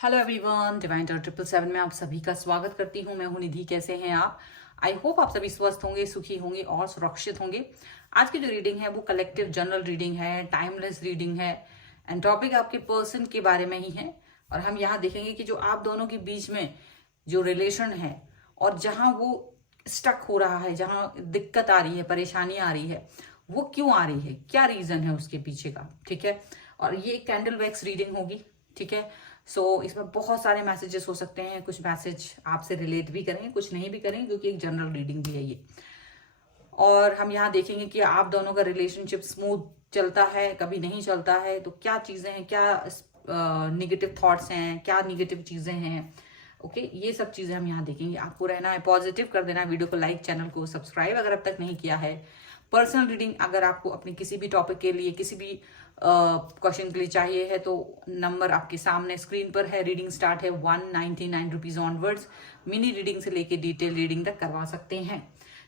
Hello everyone, divine tower 777 में आप सभी का स्वागत करती हूँ। मैं हूँ निधि। कैसे हैं आप? आई होप आप सभी स्वस्थ होंगे, सुखी होंगे और सुरक्षित होंगे। आज की जो रीडिंग है वो कलेक्टिव जनरल रीडिंग है, टाइमलेस रीडिंग है एंड टॉपिक आपके पर्सन के बारे में ही है। और हम यहाँ देखेंगे कि जो आप दोनों के बीच में जो रिलेशन है और जहाँ वो स्टक हो रहा है, जहाँ दिक्कत आ रही है, परेशानी आ रही है, वो क्यों आ रही है, क्या रीजन है उसके पीछे का। ठीक है। और ये कैंडल वैक्स रीडिंग होगी। ठीक है। इसमें बहुत सारे मैसेजेस हो सकते हैं। कुछ मैसेज आपसे रिलेट भी करेंगे, कुछ नहीं भी करेंगे, क्योंकि एक जनरल रीडिंग भी है ये। और हम यहाँ देखेंगे कि आप दोनों का रिलेशनशिप स्मूथ चलता है, कभी नहीं चलता है, तो क्या चीजें हैं, क्या निगेटिव थॉट्स हैं, क्या निगेटिव चीजें हैं। ओके, ये सब चीजें हम यहाँ देखेंगे। आपको रहना है पॉजिटिव, कर देना है वीडियो को लाइक, चैनल को सब्सक्राइब अगर अब तक नहीं किया है। पर्सनल रीडिंग अगर आपको अपने किसी भी टॉपिक के लिए, किसी भी क्वेश्चन के लिए चाहिए है तो नंबर आपके सामने स्क्रीन पर है। रीडिंग स्टार्ट है 199 रुपीज ऑनवर्ड्स। मिनी रीडिंग से लेके डिटेल रीडिंग तक करवा सकते हैं।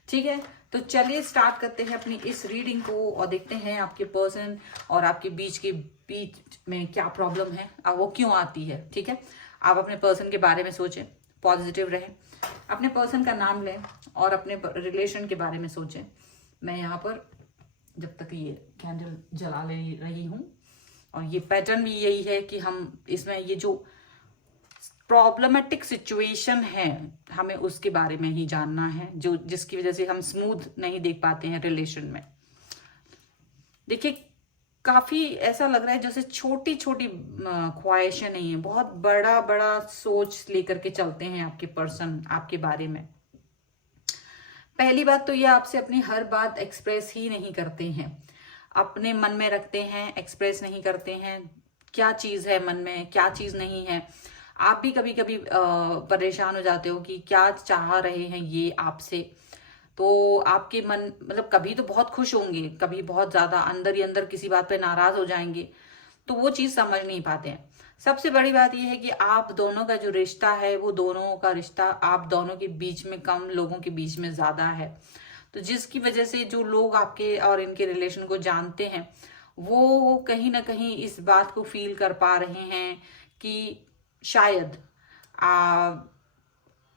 ठीक है, तो चलिए स्टार्ट करते हैं अपनी इस रीडिंग को और देखते हैं आपके पर्सन और आपके बीच में क्या प्रॉब्लम है और वो क्यों आती है। ठीक है, आप अपने पर्सन के बारे में सोचें, पॉजिटिव रहें, अपने पर्सन का नाम लें और अपने रिलेशन के बारे में सोचें। मैं यहाँ पर जब तक ये कैंडल जला ले रही हूँ, और ये पैटर्न भी यही है कि हम इसमें ये जो प्रॉब्लमेटिक सिचुएशन है हमें उसके बारे में ही जानना है, जो जिसकी वजह से हम स्मूथ नहीं देख पाते हैं रिलेशन में। देखिए, काफी ऐसा लग रहा है जैसे छोटी छोटी ख्वाहिशें नहीं है, बहुत बड़ा बड़ा सोच लेकर के चलते हैं आपके पर्सन आपके बारे में। पहली बात तो ये आपसे अपनी हर बात एक्सप्रेस ही नहीं करते हैं, अपने मन में रखते हैं, एक्सप्रेस नहीं करते हैं। क्या चीज है मन में, क्या चीज नहीं है। आप भी कभी कभी परेशान हो जाते हो कि क्या चाह रहे हैं ये आपसे। तो आपके मन मतलब कभी तो बहुत खुश होंगे, कभी बहुत ज्यादा अंदर ही अंदर किसी बात पे नाराज हो जाएंगे, तो वो चीज समझ नहीं पाते हैं। सबसे बड़ी बात यह है कि आप दोनों का जो रिश्ता है, वो दोनों का रिश्ता आप दोनों के बीच में कम, लोगों के बीच में ज्यादा है। तो जिसकी वजह से जो लोग आपके और इनके रिलेशन को जानते हैं, वो कहीं ना कहीं इस बात को फील कर पा रहे हैं कि शायद आ,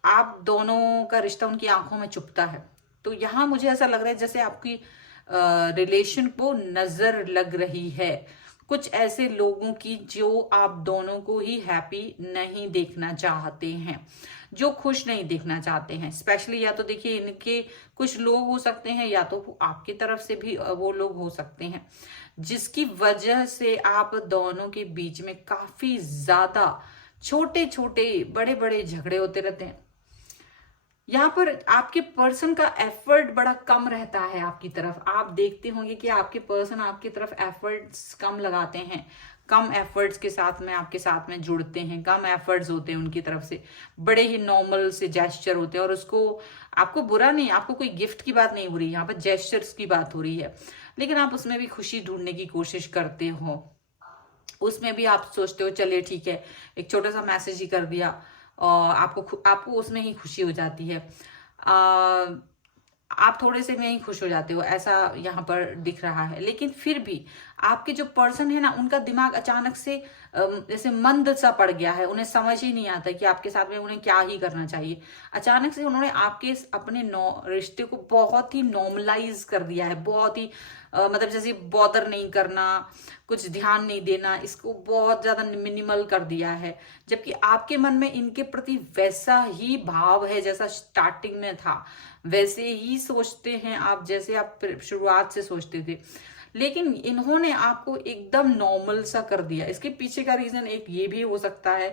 आप दोनों का रिश्ता उनकी आंखों में चुभता है। तो यहाँ मुझे ऐसा लग रहा है जैसे आपकी रिलेशन को नजर लग रही है कुछ ऐसे लोगों की जो आप दोनों को ही हैप्पी नहीं देखना चाहते हैं, जो खुश नहीं देखना चाहते हैं। स्पेशली या तो देखिए, इनके कुछ लोग हो सकते हैं, या तो आपकी तरफ से भी वो लोग हो सकते हैं, जिसकी वजह से आप दोनों के बीच में काफी ज्यादा छोटे छोटे बड़े बड़े झगड़े होते रहते हैं। यहाँ पर आपके पर्सन का एफर्ट बड़ा कम रहता है आपकी तरफ। आप देखते होंगे कि आपके पर्सन आपकी तरफ एफर्ट्स कम लगाते हैं, कम एफर्ट्स के साथ में आपके साथ में जुड़ते हैं, कम एफर्ट्स होते हैं उनकी तरफ से, बड़े ही नॉर्मल से जेस्चर होते हैं। और उसको आपको बुरा नहीं, आपको कोई गिफ्ट की बात नहीं हो रही, यहाँ पर जेस्चर्स की बात हो रही है, लेकिन आप उसमें भी खुशी ढूंढने की कोशिश करते हो। उसमें भी आप सोचते हो चलिए ठीक है, एक छोटा सा मैसेज ही कर दिया और आपको उसमें ही खुशी हो जाती है। आप थोड़े से में ही खुश हो जाते हो, ऐसा यहाँ पर दिख रहा है। लेकिन फिर भी आपके जो पर्सन है ना, उनका दिमाग अचानक से जैसे मंद सा पड़ गया है। उन्हें समझ ही नहीं आता कि आपके साथ में उन्हें क्या ही करना चाहिए। अचानक से उन्होंने आपके अपने रिश्ते को बहुत ही नॉर्मलाइज कर दिया है, बहुत ही मतलब जैसे बॉदर नहीं करना, कुछ ध्यान नहीं देना, इसको बहुत ज्यादा मिनिमल कर दिया है। जबकि आपके मन में इनके प्रति वैसा ही भाव है जैसा स्टार्टिंग में था, वैसे ही सोचते हैं आप जैसे आप शुरुआत से सोचते थे। लेकिन इन्होंने आपको एकदम नॉर्मल सा कर दिया। इसके पीछे का रीजन एक ये भी हो सकता है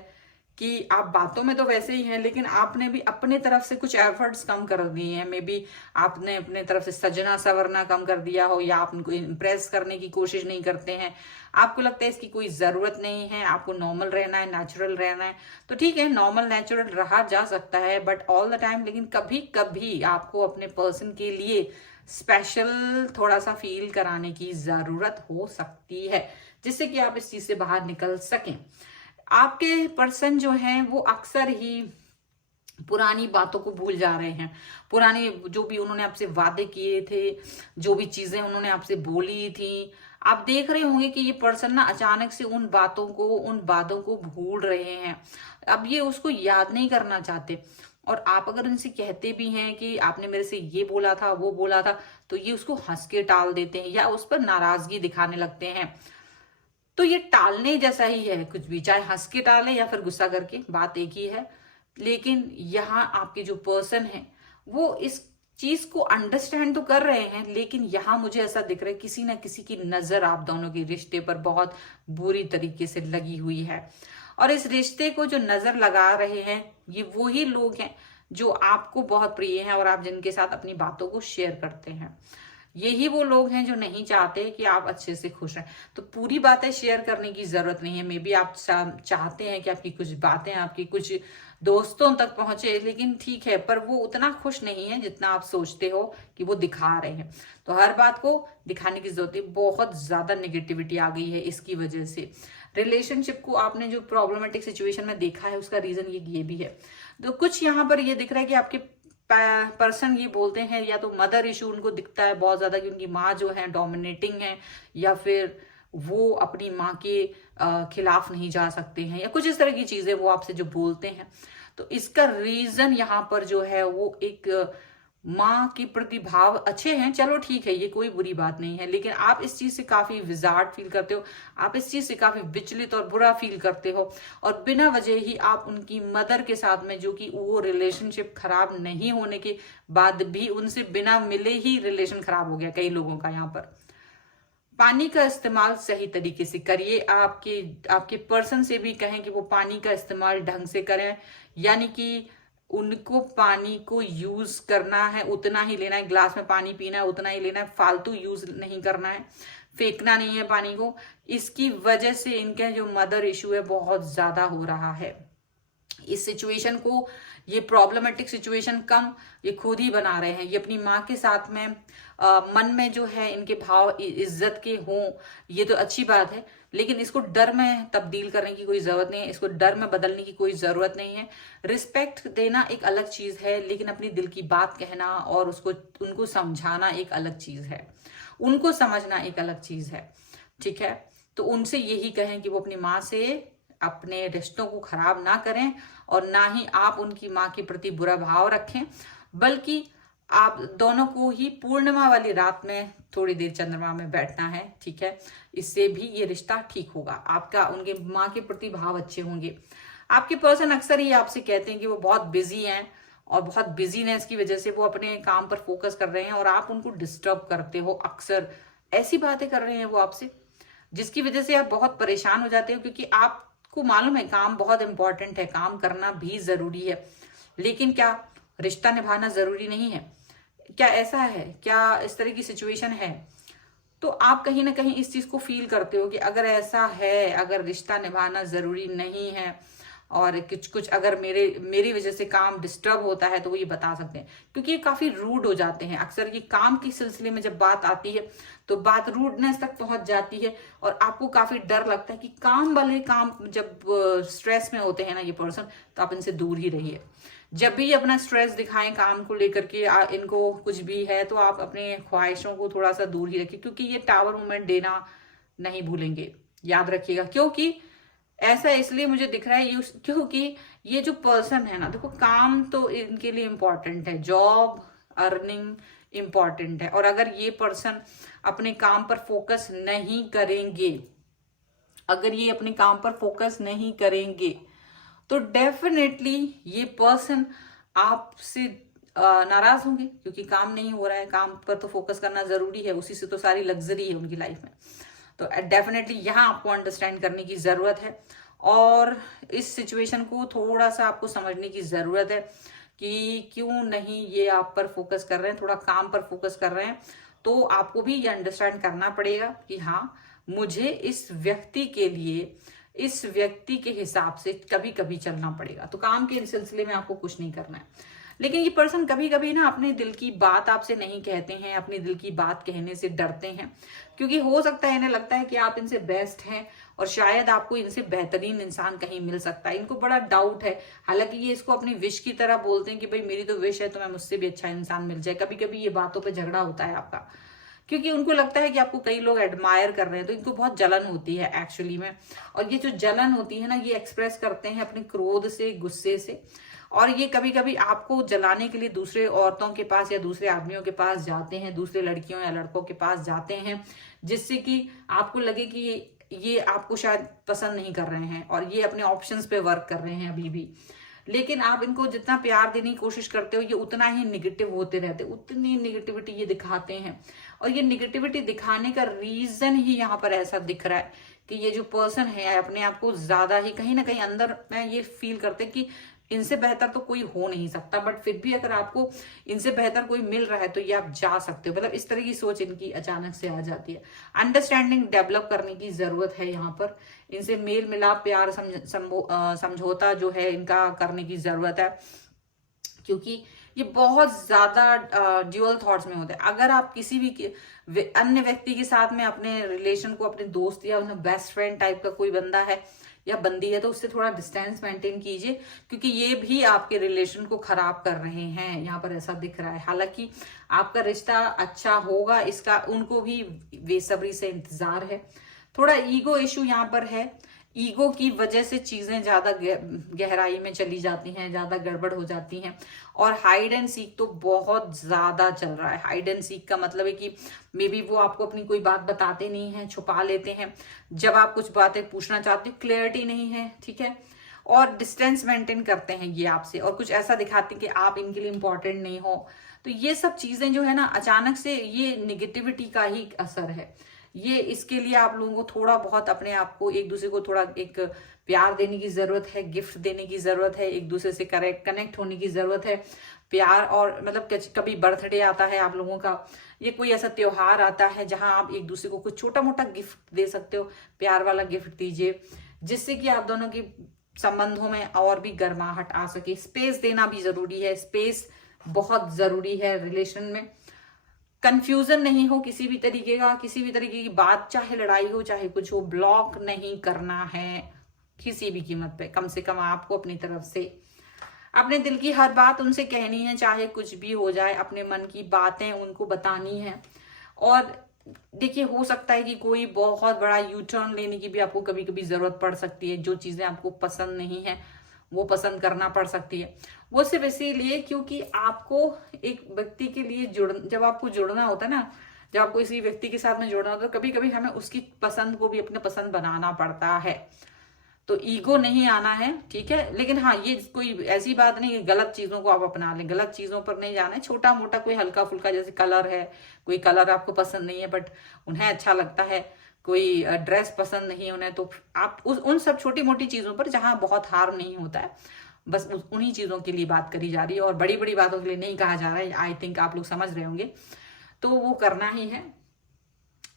कि आप बातों में तो वैसे ही हैं, लेकिन आपने भी अपने तरफ से कुछ एफर्ट्स कम कर दिए हैं। मे बी आपने अपने तरफ से सजना सवरना कम कर दिया हो, या आप उनको इम्प्रेस करने की कोशिश नहीं करते हैं। आपको लगता है इसकी कोई जरूरत नहीं है, आपको नॉर्मल रहना है, नेचुरल रहना है। तो ठीक है, नॉर्मल नेचुरल रहा जा सकता है, बट ऑल द टाइम। लेकिन कभी कभी आपको अपने पर्सन के लिए स्पेशल थोड़ा सा फील कराने की जरूरत हो सकती है, जिससे कि आप इस चीज से बाहर निकल सकें। आपके पर्सन जो हैं वो अक्सर ही पुरानी बातों को भूल जा रहे हैं। पुरानी जो भी उन्होंने आपसे वादे किए थे, जो भी चीजें उन्होंने आपसे बोली थी, आप देख रहे होंगे कि ये पर्सन ना अचानक से उन बातों को भूल रहे हैं। अब ये उसको याद नहीं करना चाहते, और आप अगर उनसे कहते भी हैं कि आपने मेरे से ये बोला था, वो बोला था, तो ये उसको हंस के टाल देते हैं या उस पर नाराजगी दिखाने लगते हैं। तो ये टालने जैसा ही है कुछ भी, चाहे हंस के टाले या फिर गुस्सा करके, बात एक ही है। लेकिन यहाँ आपके जो पर्सन है वो इस चीज को अंडरस्टैंड तो कर रहे हैं, लेकिन यहाँ मुझे ऐसा दिख रहा है किसी ना किसी की नजर आप दोनों के रिश्ते पर बहुत बुरी तरीके से लगी हुई है। और इस रिश्ते को जो नजर लगा रहे हैं ये वही लोग हैं जो आपको बहुत प्रिय हैं और आप जिनके साथ अपनी बातों को शेयर करते हैं। यही वो लोग हैं जो नहीं चाहते कि आप अच्छे से खुश रहें। तो पूरी बातें शेयर करने की जरूरत नहीं है। मे बी आप चाहते हैं कि आपकी कुछ बातें आपकी कुछ दोस्तों तक पहुंचे, लेकिन ठीक है, पर वो उतना खुश नहीं है जितना आप सोचते हो कि वो दिखा रहे हैं। तो हर बात को दिखाने की जरूरत है। बहुत ज्यादा नेगेटिविटी आ गई है इसकी वजह से। रिलेशनशिप को आपने जो प्रॉब्लमेटिक सिचुएशन में देखा है उसका रीजन ये भी है। तो कुछ यहाँ पर ये दिख रहा है कि आपके पर्सन ये बोलते हैं, या तो मदर इशू उनको दिखता है बहुत ज्यादा कि उनकी माँ जो है डोमिनेटिंग है, या फिर वो अपनी माँ के खिलाफ नहीं जा सकते हैं, या कुछ इस तरह की चीजें वो आपसे जो बोलते हैं। तो इसका रीजन यहाँ पर जो है वो एक माँ के प्रति भाव अच्छे हैं, चलो ठीक है, ये कोई बुरी बात नहीं है, लेकिन आप इस चीज से काफी विजार्ड फील करते हो, आप इस चीज से काफी विचलित और बुरा फील करते हो, और बिना वजह ही आप उनकी मदर के साथ में, जो कि वो रिलेशनशिप खराब नहीं होने के बाद भी उनसे बिना मिले ही रिलेशन खराब हो गया कई लोगों का। यहाँ पर पानी का इस्तेमाल सही तरीके से करिए। आपके पर्सन से भी कहें कि वो पानी का इस्तेमाल ढंग से करें, यानी कि उनको पानी को यूज करना है उतना ही लेना है, ग्लास में पानी पीना है उतना ही लेना है, फालतू यूज नहीं करना है, फेंकना नहीं है पानी को। इसकी वजह से इनके जो मदर इशू है बहुत ज्यादा हो रहा है। इस सिचुएशन को, ये प्रॉब्लमेटिक सिचुएशन कम ये खुद ही बना रहे हैं। ये अपनी माँ के साथ में मन में जो है इनके भाव इज्जत के हों, ये तो अच्छी बात है, लेकिन इसको डर में तब्दील करने की कोई जरूरत नहीं है, इसको डर में बदलने की कोई जरूरत नहीं है। रिस्पेक्ट देना एक अलग चीज है, लेकिन अपनी दिल की बात कहना और उनको समझाना एक अलग चीज है, उनको समझना एक अलग चीज है। ठीक है, तो उनसे यही कहें कि वो अपनी माँ से अपने रिश्तों को खराब ना करें, और ना ही आप उनकी माँ के प्रति बुरा भाव रखें, बल्कि आप दोनों को ही पूर्णिमा वाली रात में थोड़ी देर चंद्रमा में बैठना है। ठीक है, इससे भी ये रिश्ता ठीक होगा, आपका उनके माँ के प्रति भाव अच्छे होंगे। आपके पर्सन अक्सर ही आपसे कहते हैं कि वो बहुत बिजी हैं, और बहुत बिजीनेस की वजह से वो अपने काम पर फोकस कर रहे हैं, और आप उनको डिस्टर्ब करते हो। अक्सर ऐसी बातें कर रहे हैं वो आपसे, जिसकी वजह से आप बहुत परेशान हो जाते हो, क्योंकि आपको मालूम है काम बहुत इंपॉर्टेंट है, काम करना भी जरूरी है, लेकिन क्या रिश्ता निभाना जरूरी नहीं है? क्या ऐसा है? क्या इस तरह की सिचुएशन है? तो आप कहीं ना कहीं इस चीज को फील करते हो कि अगर ऐसा है, अगर रिश्ता निभाना जरूरी नहीं है, और कुछ अगर मेरी वजह से काम डिस्टर्ब होता है, तो वो ये बता सकते हैं, क्योंकि ये काफी रूड हो जाते हैं। अक्सर ये काम के सिलसिले में जब बात आती है तो बात रूडनेस तक पहुंच जाती है, और आपको काफी डर लगता है कि काम वाले काम जब स्ट्रेस में होते हैं ना ये पर्सन, तो आप इनसे दूर ही रहिए। जब भी अपना स्ट्रेस दिखाएं काम को लेकर के, इनको कुछ भी है, तो आप अपने ख्वाहिशों को थोड़ा सा दूर ही रखिए, क्योंकि ये टावर मूवमेंट देना नहीं भूलेंगे, याद रखिएगा। क्योंकि ऐसा इसलिए मुझे दिख रहा है, क्योंकि ये जो पर्सन है ना, देखो काम तो इनके लिए इम्पोर्टेंट है, जॉब अर्निंग इम्पोर्टेंट है, और अगर ये पर्सन अपने काम पर फोकस नहीं करेंगे, अगर ये अपने काम पर फोकस नहीं करेंगे, तो डेफिनेटली ये पर्सन आपसे नाराज होंगे, क्योंकि काम नहीं हो रहा है। काम पर तो फोकस करना जरूरी है, उसी से तो सारी लग्जरी है उनकी लाइफ में। तो डेफिनेटली यहाँ आपको अंडरस्टैंड करने की जरूरत है, और इस सिचुएशन को थोड़ा सा आपको समझने की जरूरत है कि क्यों नहीं ये आप पर फोकस कर रहे हैं, थोड़ा काम पर फोकस कर रहे हैं। तो आपको भी ये अंडरस्टैंड करना पड़ेगा कि हाँ, मुझे इस व्यक्ति के लिए, इस व्यक्ति के हिसाब से कभी कभी चलना पड़ेगा। तो काम के सिलसिले में आपको कुछ नहीं करना है। लेकिन ये पर्सन कभी कभी ना अपने दिल की बात आपसे नहीं कहते हैं, अपने दिल की बात कहने से डरते हैं, क्योंकि हो सकता है इन्हें लगता है कि आप इनसे बेस्ट हैं, और शायद आपको इनसे बेहतरीन इंसान कहीं मिल सकता है। इनको बड़ा डाउट है, हालांकि ये इसको अपनी विश की तरह बोलते हैं कि भाई मेरी तो विश है, तो मैं मुझसे भी अच्छा इंसान मिल जाए। कभी कभी ये बातों पर झगड़ा होता है आपका, क्योंकि उनको लगता है कि आपको कई लोग एडमायर कर रहे हैं, तो इनको बहुत जलन होती है एक्चुअली में। और ये जो जलन होती है ना, ये एक्सप्रेस करते हैं अपने क्रोध से, गुस्से से। और ये कभी कभी आपको जलाने के लिए दूसरे औरतों के पास या दूसरे आदमियों के पास जाते हैं, दूसरे लड़कियों या लड़कों के पास जाते हैं, जिससे कि आपको लगे कि ये आपको शायद पसंद नहीं कर रहे हैं और ये अपने ऑप्शंस पे वर्क कर रहे हैं अभी भी। लेकिन आप इनको जितना प्यार देने की कोशिश करते हो, ये उतना ही निगेटिव होते रहते, उतनी निगेटिविटी ये दिखाते हैं। और ये निगेटिविटी दिखाने का रीजन ही यहाँ पर ऐसा दिख रहा है कि ये जो पर्सन है अपने आप को ज्यादा ही कहीं ना कहीं अंदर में ये फील करते हैं कि इनसे बेहतर तो कोई हो नहीं सकता, बट फिर भी अगर आपको इनसे बेहतर कोई मिल रहा है तो ये आप जा सकते हो। मतलब इस तरह की सोच इनकी अचानक से आ जाती है। अंडरस्टैंडिंग डेवलप करने की जरूरत है यहाँ पर। इनसे मेल मिलाप, प्यार, समझौता जो है इनका करने की जरूरत है, क्योंकि ये बहुत ज्यादा ड्यूअल थॉट्स में होते हैं। अगर आप किसी भी अन्य व्यक्ति के साथ में अपने रिलेशन को, अपने दोस्त या बेस्ट फ्रेंड टाइप का कोई बंदा है या बंदी है, तो उससे थोड़ा डिस्टेंस मेंटेन कीजिए, क्योंकि ये भी आपके रिलेशन को खराब कर रहे हैं। यहाँ पर ऐसा दिख रहा है। हालांकि आपका रिश्ता अच्छा होगा, इसका उनको भी बेसब्री से इंतजार है। थोड़ा ईगो इशू यहाँ पर है। ईगो की वजह से चीजें ज्यादा गहराई में चली जाती हैं, ज्यादा गड़बड़ हो जाती हैं। और हाइड एंड सीक तो बहुत ज्यादा चल रहा है। हाइड एंड सीक का मतलब है कि मे बी वो आपको अपनी कोई बात बताते नहीं है, छुपा लेते हैं। जब आप कुछ बातें पूछना चाहते हो, क्लियरिटी नहीं है, ठीक है, और डिस्टेंस मेंटेन करते हैं ये आपसे, और कुछ ऐसा दिखाते हैं कि आप इनके लिए इंपॉर्टेंट नहीं हो। तो ये सब चीजें जो है ना, अचानक से ये निगेटिविटी का ही असर है ये। इसके लिए आप लोगों को थोड़ा बहुत अपने आप को, एक दूसरे को थोड़ा एक प्यार देने की जरूरत है, गिफ्ट देने की जरूरत है, एक दूसरे से कनेक्ट होने की जरूरत है। प्यार, और मतलब कभी बर्थडे आता है आप लोगों का, ये कोई ऐसा त्योहार आता है जहां आप एक दूसरे को कुछ छोटा मोटा गिफ्ट दे सकते हो, प्यार वाला गिफ्ट दीजिए, जिससे कि आप दोनों के संबंधों में और भी गर्माहट आ सके। स्पेस देना भी जरूरी है, स्पेस बहुत जरूरी है रिलेशन में। कंफ्यूजन नहीं हो किसी भी तरीके का, किसी भी तरीके की बात, चाहे लड़ाई हो चाहे कुछ हो, ब्लॉक नहीं करना है किसी भी कीमत पे। कम से कम आपको अपनी तरफ से अपने दिल की हर बात उनसे कहनी है, चाहे कुछ भी हो जाए। अपने मन की बातें उनको बतानी है। और देखिए, हो सकता है कि कोई बहुत बड़ा यू टर्न लेने की भी आपको कभी कभी जरूरत पड़ सकती है। जो चीजें आपको पसंद नहीं है वो पसंद करना पड़ सकती है। वो सिर्फ इसीलिए क्योंकि आपको एक व्यक्ति के लिए जब आपको जुड़ना होता है ना, जब आपको किसी व्यक्ति के साथ में जुड़ना होता है, तो कभी कभी हमें उसकी पसंद को भी अपने पसंद बनाना पड़ता है। तो ईगो नहीं आना है, ठीक है। लेकिन हाँ, ये कोई ऐसी बात नहीं कि गलत चीजों को आप अपना लें, गलत चीजों पर नहीं जाना है। छोटा मोटा कोई हल्का फुल्का, जैसे कलर है, कोई कलर आपको पसंद नहीं है बट उन्हें अच्छा लगता है, कोई ड्रेस पसंद नहीं है उन्हें, तो आप उन सब छोटी मोटी चीजों पर जहां बहुत हार्म नहीं होता है, बस उन्हीं चीजों के लिए बात करी जा रही है। और बड़ी बड़ी बातों के लिए नहीं कहा जा रहा है। आई थिंक आप लोग समझ रहे होंगे। तो वो करना ही है।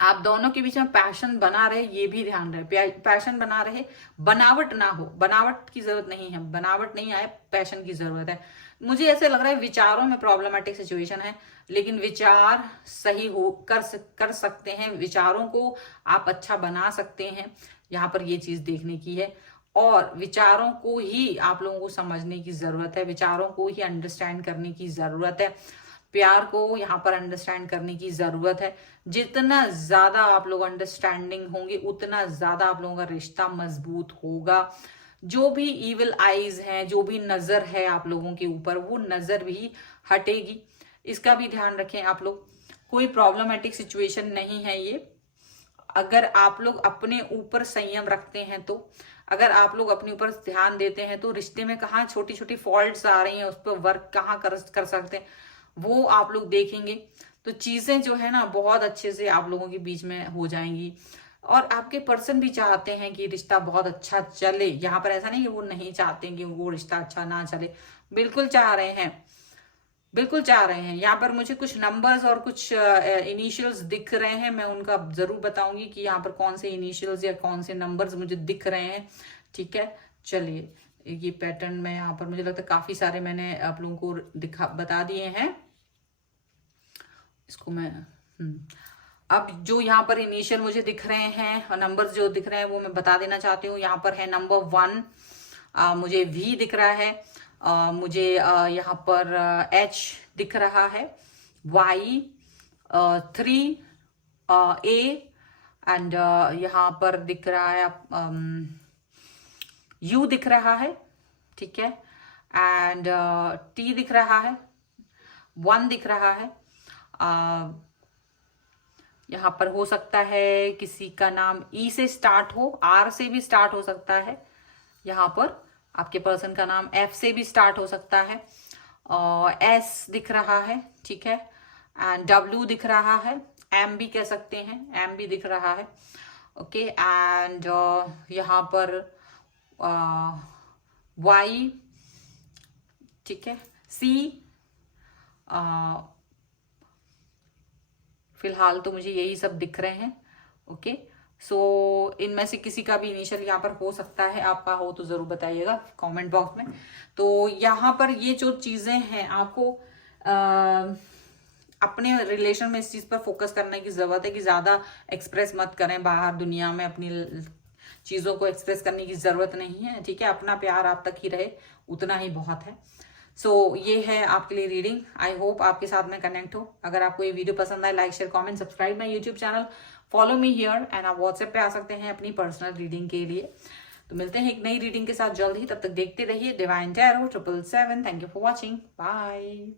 आप दोनों के बीच में पैशन बना रहे, ये भी ध्यान रहे। पैशन बना रहे, बनावट ना हो। बनावट की जरूरत नहीं है, बनावट नहीं आए, पैशन की जरूरत है। मुझे ऐसे लग रहा है विचारों में प्रॉब्लमेटिक सिचुएशन है, लेकिन विचार सही हो कर सकते हैं, विचारों को आप अच्छा बना सकते हैं। यहाँ पर ये चीज देखने की है। और विचारों को ही आप लोगों को समझने की जरूरत है, विचारों को ही अंडरस्टैंड करने की जरूरत है, प्यार को यहाँ पर अंडरस्टैंड करने की जरूरत है। जितना ज्यादा आप लोग अंडरस्टैंडिंग होंगे, उतना ज्यादा आप लोगों का रिश्ता मजबूत होगा। जो भी इविल आईज हैं, जो भी नजर है आप लोगों के ऊपर, वो नजर भी हटेगी। इसका भी ध्यान रखें आप लोग। कोई प्रॉब्लमेटिक सिचुएशन नहीं है ये। अगर आप लोग अपने ऊपर संयम रखते हैं, तो अगर आप लोग अपने ऊपर ध्यान देते हैं, तो रिश्ते में कहाँ छोटी छोटी फॉल्ट्स आ रही हैं, उस पर वर्क कहाँ कर सकते हैं, वो आप लोग देखेंगे। तो चीजें जो है ना, बहुत अच्छे से आप लोगों के बीच में हो जाएंगी। और आपके पर्सन भी चाहते हैं कि रिश्ता बहुत अच्छा चले। यहाँ पर ऐसा नहीं कि वो नहीं चाहते कि वो रिश्ता अच्छा ना चले, बिल्कुल चाह रहे हैं, बिल्कुल चाह रहे हैं। यहाँ पर मुझे कुछ नंबर्स और कुछ इनिशियल्स दिख रहे हैं, मैं उनका जरूर बताऊंगी कि यहाँ पर कौन से इनिशियल्स या कौन से नंबर्स मुझे दिख रहे हैं, ठीक है। चलिए, ये पैटर्न में यहाँ पर मुझे लगता है काफी सारे मैंने आप लोगों को बता दिए हैं। इसको मैं अब जो यहाँ पर इनिशियल मुझे दिख रहे हैं और नंबर्स जो दिख रहे हैं वो मैं बता देना चाहती हूँ। यहाँ पर है नंबर 1, मुझे V दिख रहा है, मुझे यहाँ पर H दिख रहा है, Y 3, ए, एंड यहाँ पर दिख रहा है यू दिख रहा है, ठीक है, एंड टी दिख रहा है, 1 दिख रहा है। यहाँ पर हो सकता है किसी का नाम ई से स्टार्ट हो, आर से भी स्टार्ट हो सकता है। यहाँ पर आपके पर्सन का नाम एफ से भी स्टार्ट हो सकता है, एस दिख रहा है, ठीक है, एंड डब्ल्यू दिख रहा है, एम भी कह सकते हैं, एम भी दिख रहा है, ओके, एंड यहाँ पर वाई, ठीक है, सी, फिलहाल तो मुझे यही सब दिख रहे हैं, ओके। सो इनमें से किसी का भी इनिशियल यहाँ पर हो सकता है, आपका हो तो जरूर बताइएगा कमेंट बॉक्स में। तो यहाँ पर ये जो चीजें हैं आपको अपने रिलेशन में इस चीज पर फोकस करने की जरूरत है कि ज्यादा एक्सप्रेस मत करें बाहर दुनिया में, अपनी चीजों को एक्सप्रेस करने की जरूरत नहीं है, ठीक है। अपना प्यार आप तक ही रहे, उतना ही बहुत है। सो ये है आपके लिए रीडिंग। आई होप आपके साथ में कनेक्ट हो। अगर आपको ये वीडियो पसंद आए, like share comment subscribe my YouTube channel, follow me here, and आप व्हाट्सएप पे आ सकते हैं अपनी पर्सनल रीडिंग के लिए। तो मिलते हैं एक नई रीडिंग के साथ जल्द ही, तब तक देखते रहिए divine tarot 777। Thank you for watching, bye.